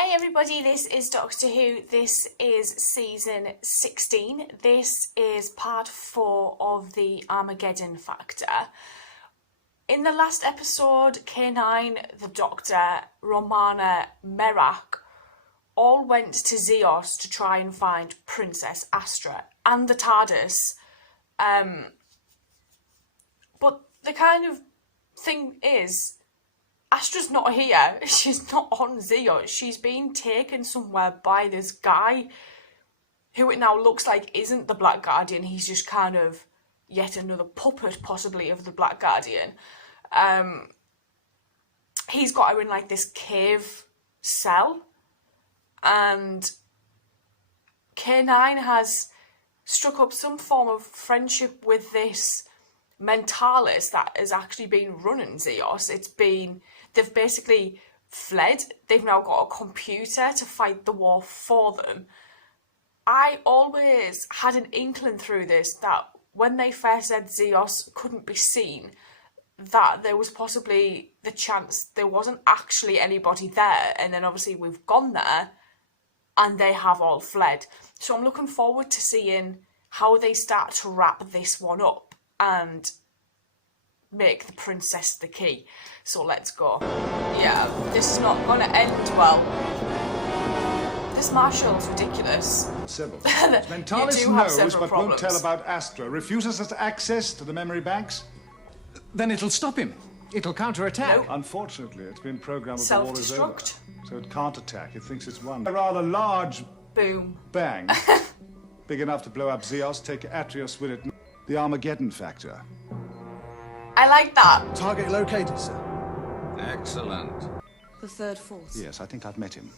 Hey everybody, this is Doctor Who. This is season 16. This is part 4 of the Armageddon Factor. In the last episode, K9, the Doctor, Romana, Merak all went to Zeos to try and find Princess Astra and the TARDIS. But the kind of thing is, Astra's not here. She's not on Zeos. She's been taken somewhere by this guy who it now looks like isn't the Black Guardian. He's just kind of yet another puppet, possibly, of the Black Guardian. He's got her in like this cave cell, and K9 has struck up some form of friendship with this Mentalis that has actually been running Zeos. They've basically fled. They've now got a computer to fight the war for them. I always had an inkling through this that when they first said Zeos couldn't be seen, that there was possibly the chance there wasn't actually anybody there, and then obviously we've gone there and they have all fled. So I'm looking forward to seeing how they start to wrap this one up and make the princess the key. So let's go. Yeah, this is not going to end well. This Marshall's ridiculous. Several. Mentalis knows but problems. won't tell about Astra. Refuses us access to the memory banks. Then it'll stop him. It'll counterattack. Nope. Unfortunately, it's been programmed that the war is over. Self-destruct. So it can't attack. It thinks it's won. A rather large Boom. bang. Big enough to blow up Zeos, take Atrios with it. The Armageddon Factor. I like that. Target located, sir. Excellent. The third force. Yes, I think I've met him.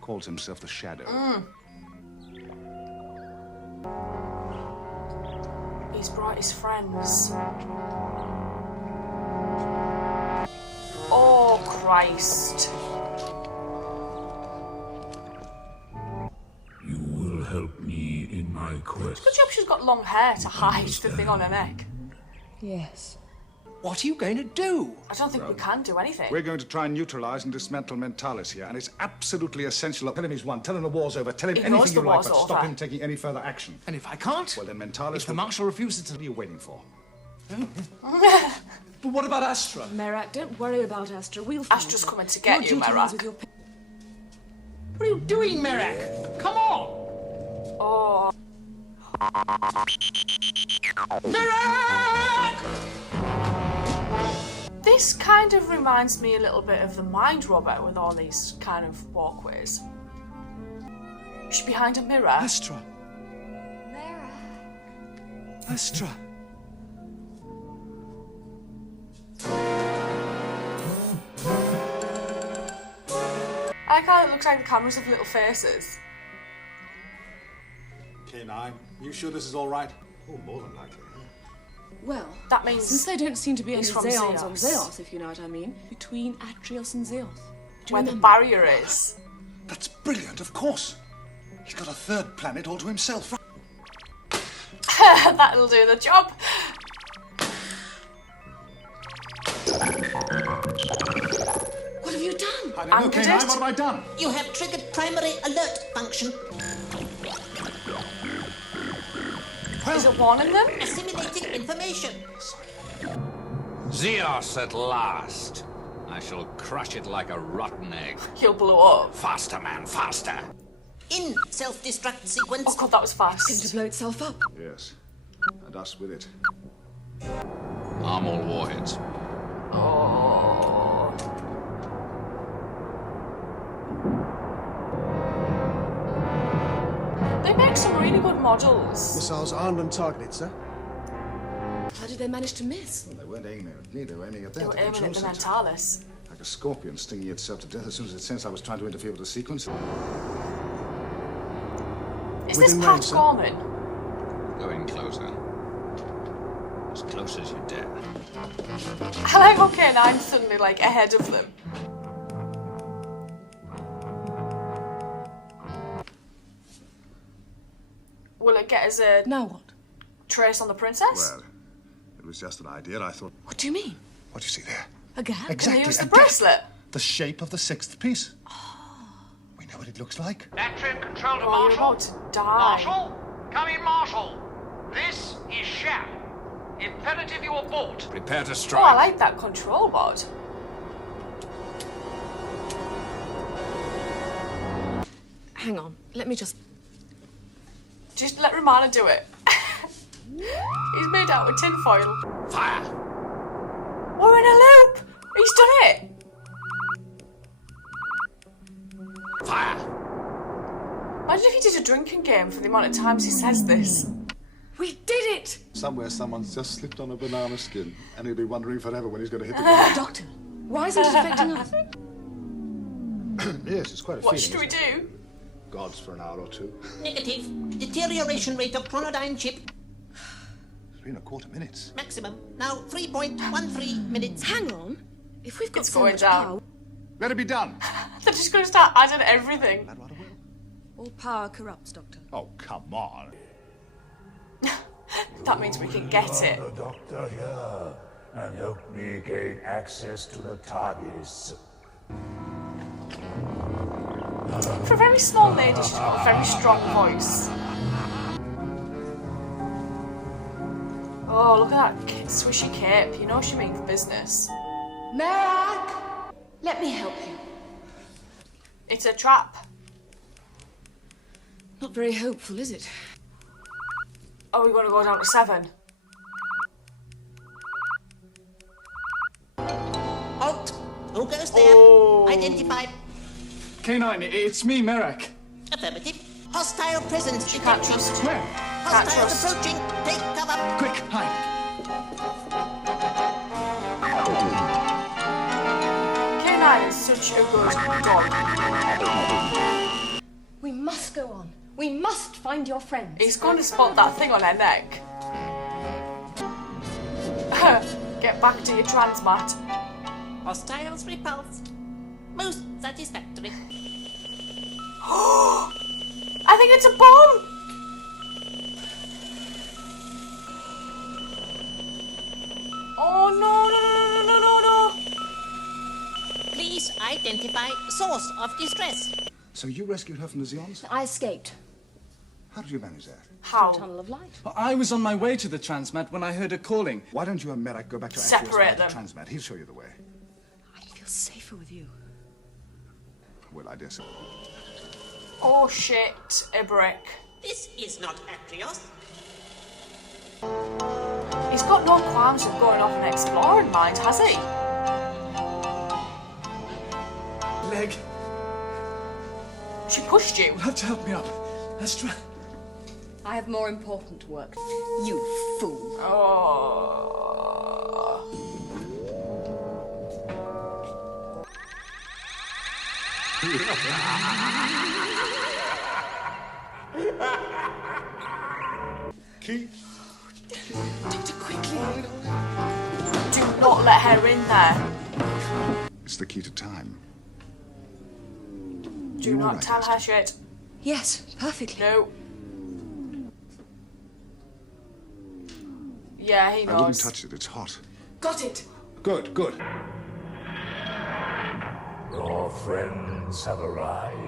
Calls himself the Shadow. He's brought his friends. Oh, Christ. You will help me in my quest. Good job she's got long hair to hide the thing on her neck. Yes. What are you going to do? I don't think we can do anything. We're going to try and neutralize and dismantle Mentalis here, and it's absolutely essential. Tell him he's won. Tell him the war's over. Tell him He knows anything the you like, war's but stop over. him taking any further action. And if I can't? Well, then Mentalis If the will... Marshal refuses to... What are you waiting for? But what about Astra? Merak, don't worry about Astra. We'll find Astra's her. coming to get Your you, duty lies Merak. with your What are you doing, Merak? Come on! Oh. Merak! This kind of reminds me a little bit of the Mind Robot with all these kind of walkways. She's behind a mirror. Astra. Astra. I like how it looks like the cameras have little faces. K9, you sure this is all right? Oh, more than likely. Well, That means since there don't seem to be any he's from Zeons on Zeos. Zeos, if you know what I mean, between Atrios and Zeos. Do you where the remember? barrier is. That's brilliant, of course. He's got a third planet all to himself. That'll do the job. What have you done? I don't know, Angered K9, it? what have I done? You have triggered primary alert function. Is it warning them? Assimilating information. Zeos at last. I shall crush it like a rotten egg. He'll blow up. Faster, man, faster. In self-destruct sequence. Oh god, that was Going to fast. blow itself up. Yes, and us with it. Arm all warheads. Oh. They make some really good models. Missiles armed and targeted, sir. How did they manage to miss? Well, they weren't aiming at me, they were aiming at They them. were the aiming control at the center. Mentalis. Like a scorpion stinging itself to death as soon as it sensed I was trying to interfere with the sequence. Is this Within Pat range, sir. Gorman? Go in closer. As close as you dare. I like okay, and I'm suddenly like ahead of them. Will it get us a Now what? trace on the princess? Well, it was just an idea. I thought, What do you mean? what do you see there? A gap? Can they use the bracelet? The shape of the sixth piece. We it looks like. Atrium control to Oh, you're Marshal. about to die. Marshal? Come in, Marshal. This is Shap. Imperative you abort. Prepare to Oh, I strike. like that control mod. Hang on, let me just... Just let Romana do it. He's made out of tinfoil. Fire! We're in a loop! He's done it! Fire! Imagine if he did a drinking game for the amount of times he says this. We did it! Somewhere someone's just slipped on a banana skin, and he'll be wondering forever when he's going to hit the ground. Doctor, why isn't it affecting us? Yes, it's quite a What feeling. should we isn't it? do? Gods for an hour or two. Negative. Deterioration rate of chronodyne chip. 3 1/4 minutes. Maximum. Now 3.13 minutes. Hang on. If we've got It's so going much down. power, Let it be done. They're just going to start adding everything. That what I will. all power corrupts, Doctor. Oh, come on. That means we can get it. The doctor here, and help me gain access to the TARDIS. For a very small lady, she's got a very strong voice. Oh, look at that swishy cape. You know she means business. Mac! Let me help you. It's a trap. Not very hopeful, is it? Oh, we want to go down to 7. Halt. Who goes there? Oh. Identified. K9, it's me, Merak. Affirmative. Hostile presence She can't detected. trust. Where? Hostiles trust. approaching. Take cover. Quick, hide. K9 is such a good dog. We must go on. We must find your friends. He's going to spot that thing on her neck. Get back to your transmat. Hostiles repulsed. Most satisfactory. I think it's a bomb! Oh no, no, no, no, no, no. Please identify source of distress. So you rescued her from the Zeons? I escaped. How did you manage that? How? Tunnel of light. I was on my way to the transmat when I heard her calling. Why don't you and Merak go back to Separate Aberystwyth them. Transmat? He'll show you the way. I feel safer with you. Well, I dare say. Oh shit, a brick. This is not Atrios. He's got no qualms of going off and exploring, mind, has he? Leg, She pushed you. you'll have to help me up. Let's try. I have more important work. You fool. Oh. Key? Doctor, quickly. Do not let her in there. It's the key to time. Do You not alright, tell her Esther? shit. Yes, perfectly. No. Yeah, he I wouldn't knows. touch it. It's hot. Got it. Good, good. Your friends have arrived.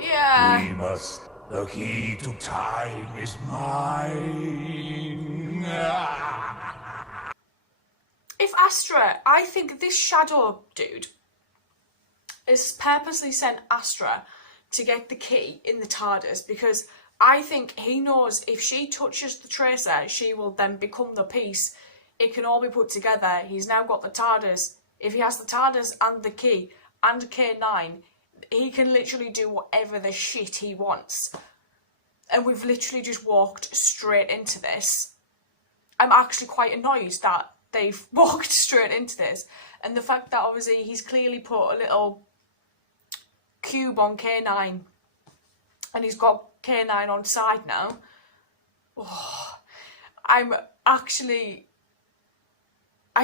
Yeah. We must. The key to time is mine. If Astra, I think this Shadow dude has purposely sent Astra to get the key in the TARDIS because I think he knows if she touches the tracer, she will then become the piece. It can all be put together. He's now got the TARDIS. If he has the TARDIS and the key and K9, he can literally do whatever the shit he wants. And we've literally just walked straight into this. I'm actually quite annoyed that they've walked straight into this. And the fact that obviously he's clearly put a little cube on K9 and he's got K9 on side now. Oh, I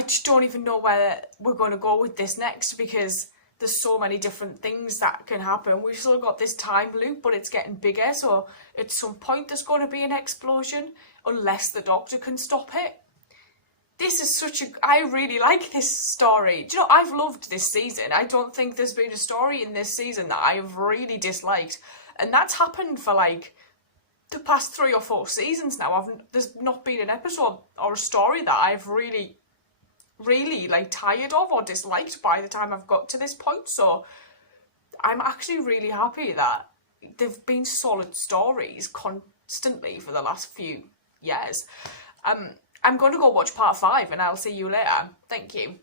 just don't even know where we're going to go with this next because there's so many different things that can happen. We've still got this time loop, but it's getting bigger, so at some point there's going to be an explosion unless the Doctor can stop it. this is such a... I really like this story. Do you know, I've loved this season. I don't think there's been a story in this season that I have really disliked. And that's happened for, like, the past 3 or 4 seasons now. There's not been an episode or a story that I've really, like, tired of or disliked by the time I've got to this point. So I'm actually really happy that they've been solid stories constantly for the last few years. I'm going to go watch part 5 and I'll see you later. Thank you.